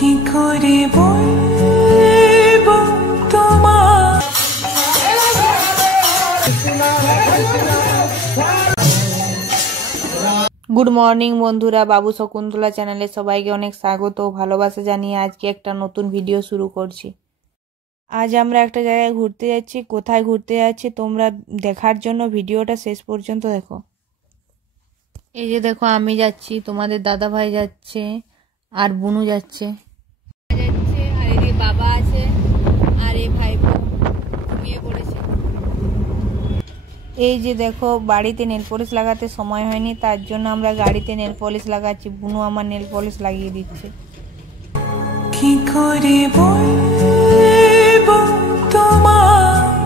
কি করে বলবো তোমার। গুড মর্নিং বন্ধুরা, বাবু শকুন্তলা চ্যানেলে সবাইকে অনেক স্বাগত ও ভালোবাসা জানিয়ে আজকে একটা নতুন ভিডিও শুরু করছি। আজ আমরা একটা জায়গায় ঘুরতে যাচ্ছি। কোথায় ঘুরতে যাচ্ছি তোমরা দেখার জন্য ভিডিওটা শেষ পর্যন্ত দেখো। এই যে দেখো, আমি যাচ্ছি, তোমাদের দাদা ভাই যাচ্ছে, আর বুনু যাচ্ছে, আর এই বাবা আছে, আর এই ভাই ঘুমিয়ে পড়েছে। এই যে দেখো, বাড়িতে নেল পলিশ লাগাতে সময় হয়নি, তার জন্য আমরা গাড়িতে নেল পলিশ লাগাচ্ছি। বুনু আমার নেল পলিশ লাগিয়ে দিচ্ছে। কি করে বলবো তোমার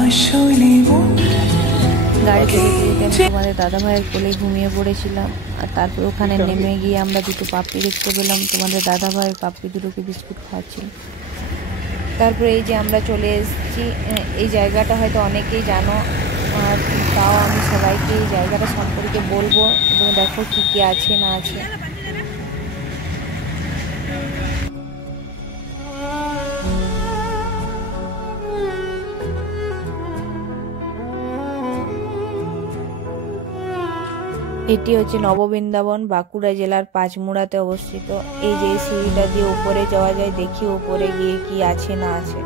আসলে গাড়িতে যেতে যেতে আমি তোমাদের দাদা ভাইয়ের কোলে ঘুমিয়ে পড়েছিলাম। আর তারপর ওখানে নেমে গিয়ে আমরা দুটো পাপ্পি দেখতে পেলাম। তোমাদের দাদা ভাইয়ের পাপ্পি দুটোকে বিস্কুট খাওয়াচ্ছিল। তারপরে এই যে আমরা চলে এসেছি। এই জায়গাটা হয়তো অনেকেই জানো, আর তাও আমি সবাইকে এই জায়গাটা সম্পর্কে বলবো এবং দেখো কি কি আছে না আছে। এটি হচ্ছে নববৃন্দাবন, বাঁকুড়া জেলার পাঁচমুড়াতে অবস্থিত। এই যে সিঁড়িটা দিয়ে উপরে যাওয়া যায়, দেখি উপরে গিয়ে কি আছে না আছে।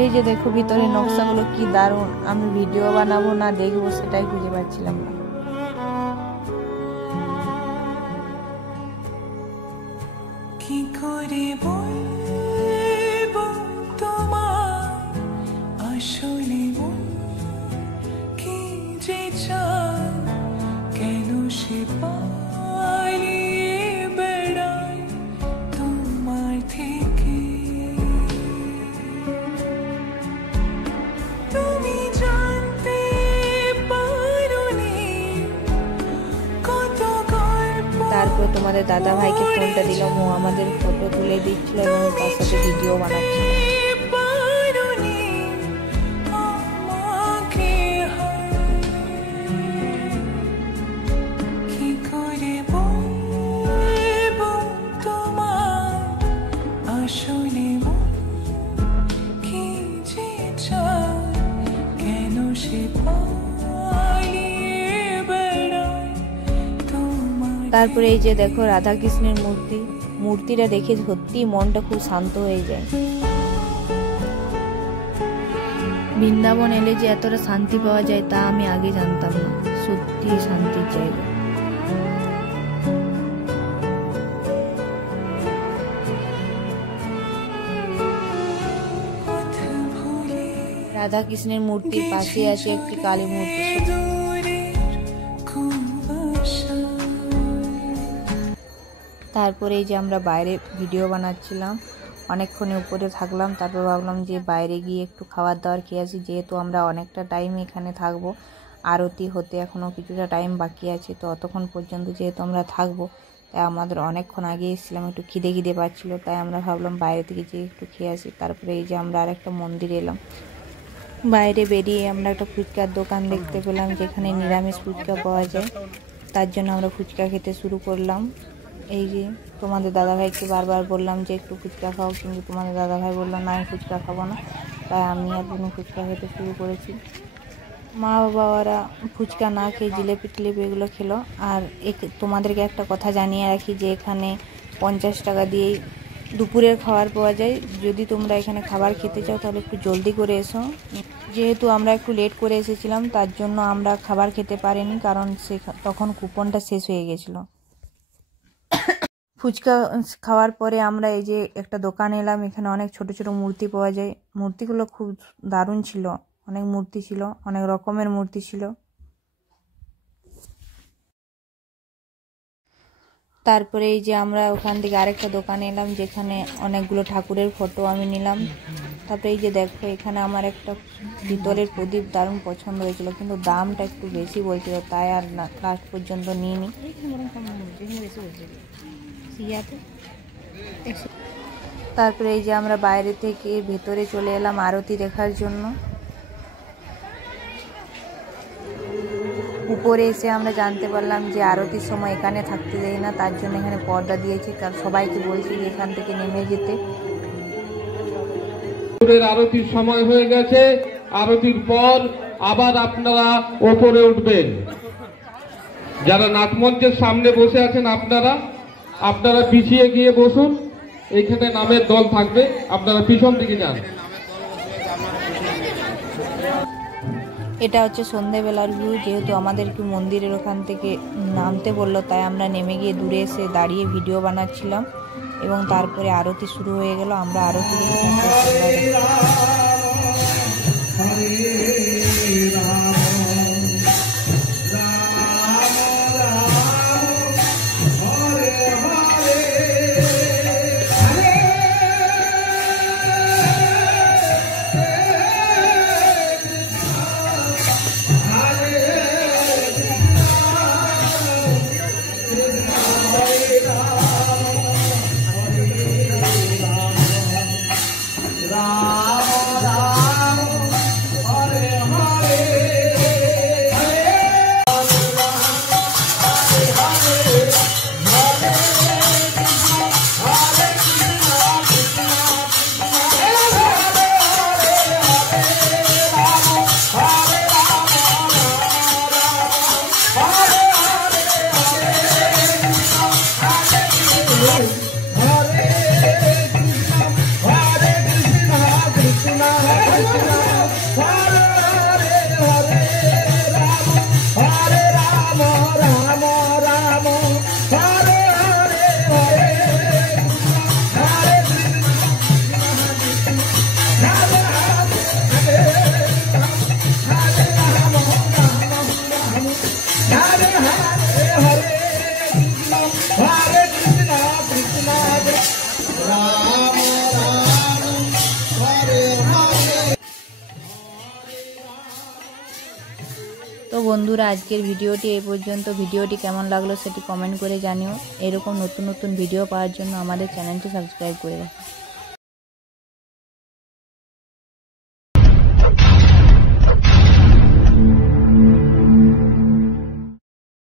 এই যে দেখো, ভিতরে নকশাগুলো কি দারুণ। আমি ভিডিও বানাবো না দেখবো সেটাই খুঁজে পাচ্ছিলাম না। কি করে বলবো তোমার আসলে কি যে চায়, কেন সে পালিয়ে বেড়ায় তোমার থেকে। তুমি জানতে পারোনি কত গল্প। তারপর তোমাদের দাদা ভাইকে ফোনটা দিলাম, ও আমাদের ফটো তুলে দিচ্ছিল এবং তার সাথে ভিডিও বানাচ্ছিল। তারপরে এই যে দেখো, রাধা কৃষ্ণের মূর্তিটা দেখে সত্যি মনটা খুব শান্ত হয়ে যায়। বৃন্দাবন এলে যে এতটা শান্তি পাওয়া যায় তা আমি আগে জানতাম না। সত্যি শান্তির জায়গা। রাধা কৃষ্ণের মূর্তির পাশে আছে একটি কালী মূর্তি। তারপরে এই যে আমরা বাইরে ভিডিও বানাচ্ছিলাম, অনেকক্ষণে উপরে থাকলাম। তারপর ভাবলাম যে বাইরে গিয়ে একটু খাবার দাবার খেয়ে আসি, যেহেতু আমরা অনেকটা টাইম এখানে থাকবো। আরতি হতে এখনও কিছুটা টাইম বাকি আছে, তো অতক্ষণ পর্যন্ত যেহেতু আমরা থাকবো, তাই আমাদের অনেকক্ষণ আগে এসেছিলাম, একটু খিদে পাচ্ছিলো, তাই আমরা ভাবলাম বাইরে থেকে যেয়ে একটু খেয়ে আসি। তারপরে এই যে আমরা আরেকটা মন্দিরে এলাম। বাইরে বেরিয়ে আমরা একটা ফুচকার দোকান দেখতে পেলাম, যেখানে নিরামিষ ফুচকা পাওয়া যায়। তার জন্য আমরা ফুচকা খেতে শুরু করলাম। এই যে তোমাদের দাদাভাইকে বারবার বললাম যে একটু ফুচকা খাও, কিন্তু তোমাদের দাদাভাই বললো না, আমি ফুচকা খাবো না। তাই আমি আর বুনু ফুচকা খেতে শুরু করেছি। মা বাবারা ফুচকা না খেয়ে জিলেপি টিলেপি এগুলো খেলো। আর তোমাদেরকে একটা কথা জানিয়ে রাখি যে এখানে 50 টাকা দিয়েই দুপুরের খাবার পাওয়া যায়। যদি তোমরা এখানে খাবার খেতে চাও তাহলে একটু জলদি করে এসো। যেহেতু আমরা একটু লেট করে এসেছিলাম, তার জন্য আমরা খাবার খেতে পারিনি, কারণ তখন কুপনটা শেষ হয়ে গেছিলো। ফুচকা খাওয়ার পরে আমরা এই যে একটা দোকানে এলাম। এখানে অনেক ছোট ছোট মূর্তি পাওয়া যায়। মূর্তিগুলো খুব দারুণ ছিল, অনেক মূর্তি ছিল, অনেক রকমের মূর্তি ছিল। তারপরে এই যে আমরা ওখান থেকে আরেকটা দোকানে এলাম, যেখানে অনেকগুলো ঠাকুরের ফটো আমি নিলাম। তারপরে এই যে দেখো, এখানে আমার একটা ভিতরের প্রদীপ দারুণ পছন্দ হয়েছিল, কিন্তু দামটা একটু বেশি বলছিল, তাই আর না লাস্ট পর্যন্ত নিইনি। তারপরে এই যে আমরা বাইরে থেকে ভেতরে চলে এলাম আরতি দেখার জন্য। উপরে এসে আমরা জানতে পারলাম যে আরতির সময় এখানে থাকতে দেয় না, তার জন্য এখানে পর্দা দিয়েছে। কারণ সবাইকে বলছি যে এখান থেকে নেমে যেতে। আরতির সময় হয়ে গেছে, আরতির পর আবার আপনারা ওপরে উঠবেন। যারা নাটমঞ্চের সামনে বসে আছেন আপনারা পিছিয়ে গিয়ে বসুন, এইখানে নামের দল থাকবে, আপনারা পিছন দিকে যান। এটা হচ্ছে সন্ধেবেলার ভিউ। যেহেতু আমাদের একটু মন্দিরের ওখান থেকে নামতে বললো, তাই আমরা নেমে গিয়ে দূরে এসে দাঁড়িয়ে ভিডিও বানাচ্ছিলাম এবং তারপরে আরতি শুরু হয়ে গেল। আমরা আরতি তো বন্ধুরা, আজকের ভিডিওটি এই পর্যন্ত। ভিডিওটি কেমন লাগলো সেটি কমেন্ট করে জানিও। এরকম নতুন নতুন ভিডিও পাওয়ার জন্য আমাদের চ্যানেলটি সাবস্ক্রাইব করে রাখো।